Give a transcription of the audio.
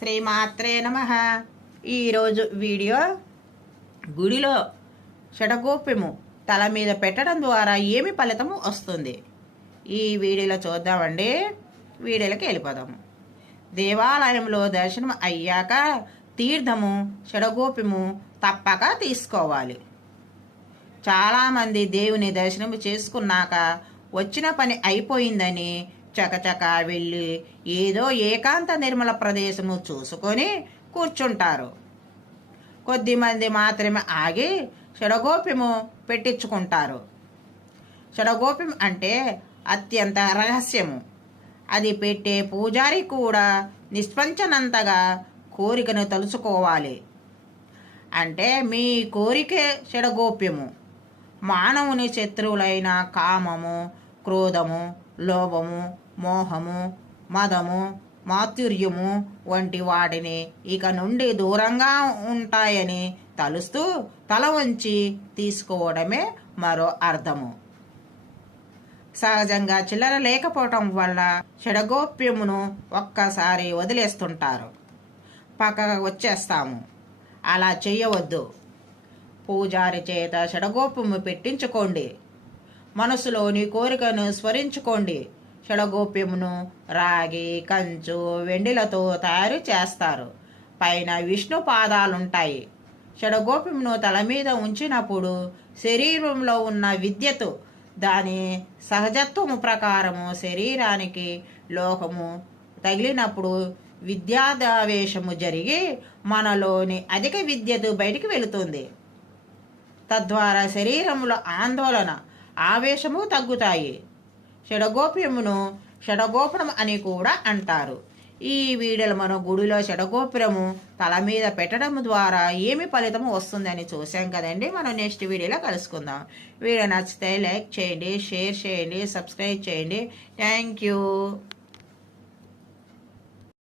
శ్రీమాత్రే నమః. ఈరోజు వీడియో గుడిలో షడగోప్యము తల మీద పెట్టడం ద్వారా ఏమి ఫలితము వస్తుంది ఈ వీడియోలో చూద్దామండి. వీడియోలోకి వెళ్ళిపోదాము. దేవాలయంలో దర్శనం అయ్యాక తీర్థము షడగోప్యము తప్పక తీసుకోవాలి. చాలామంది దేవుని దర్శనం చేసుకున్నాక వచ్చిన పని అయిపోయిందని చకచక వెళ్ళి ఏదో ఏకాంత నిర్మల ప్రదేశము చూసుకొని కూర్చుంటారు. కొద్దిమంది మాత్రమే ఆగి షడగోప్యము పెట్టించుకుంటారు. షడగోప్యం అంటే అత్యంత రహస్యము. అది పెట్టే పూజారి కూడా నిష్పంచనంతగా కోరికను తలుచుకోవాలి. అంటే మీ కోరికే షడగోప్యము. మానవుని శత్రువులైన కామము, క్రోధము, లోభము, మోహము, మదము, మాధుర్యము వంటి వాటిని ఇక నుండి దూరంగా ఉంటాయని తలుస్తూ తల వంచి తీసుకోవడమే మరో అర్థము. సహజంగా చిల్లర లేకపోవటం వల్ల షడగోప్యమును ఒక్కసారి వదిలేస్తుంటారు, పక్కగా వచ్చేస్తాము. అలా చేయవద్దు. పూజారి చేత షడగోప్యము పెట్టించుకోండి. మనసులోని కోరికను స్మరించుకోండి. షడగోప్యమును రాగి, కంచు, వెండిలతో తయారు చేస్తారు. పైన విష్ణు పాదాలుంటాయి. షడగోప్యమును తల మీద ఉంచినప్పుడు శరీరంలో ఉన్న విద్యతు దాని సహజత్వము ప్రకారము శరీరానికి లోహము తగిలినప్పుడు విద్యాదావేశము జరిగి మనలోని అధిక విద్యతు బయటికి వెళుతుంది. తద్వారా శరీరంలో ఆందోళన, ఆవేశము తగ్గుతాయి. షడగోప్యమును షడగోపురం అని కూడా అంటారు. ఈ వీడియోలో మనం గుడిలో షడగోపురము తల మీద పెట్టడం ద్వారా ఏమి ఫలితము వస్తుందని చూసాం కదండి. మనం నెక్స్ట్ వీడియోలో కలుసుకుందాం. వీడియో నచ్చితే లైక్ చేయండి, షేర్ చేయండి, సబ్స్క్రైబ్ చేయండి. Thank you.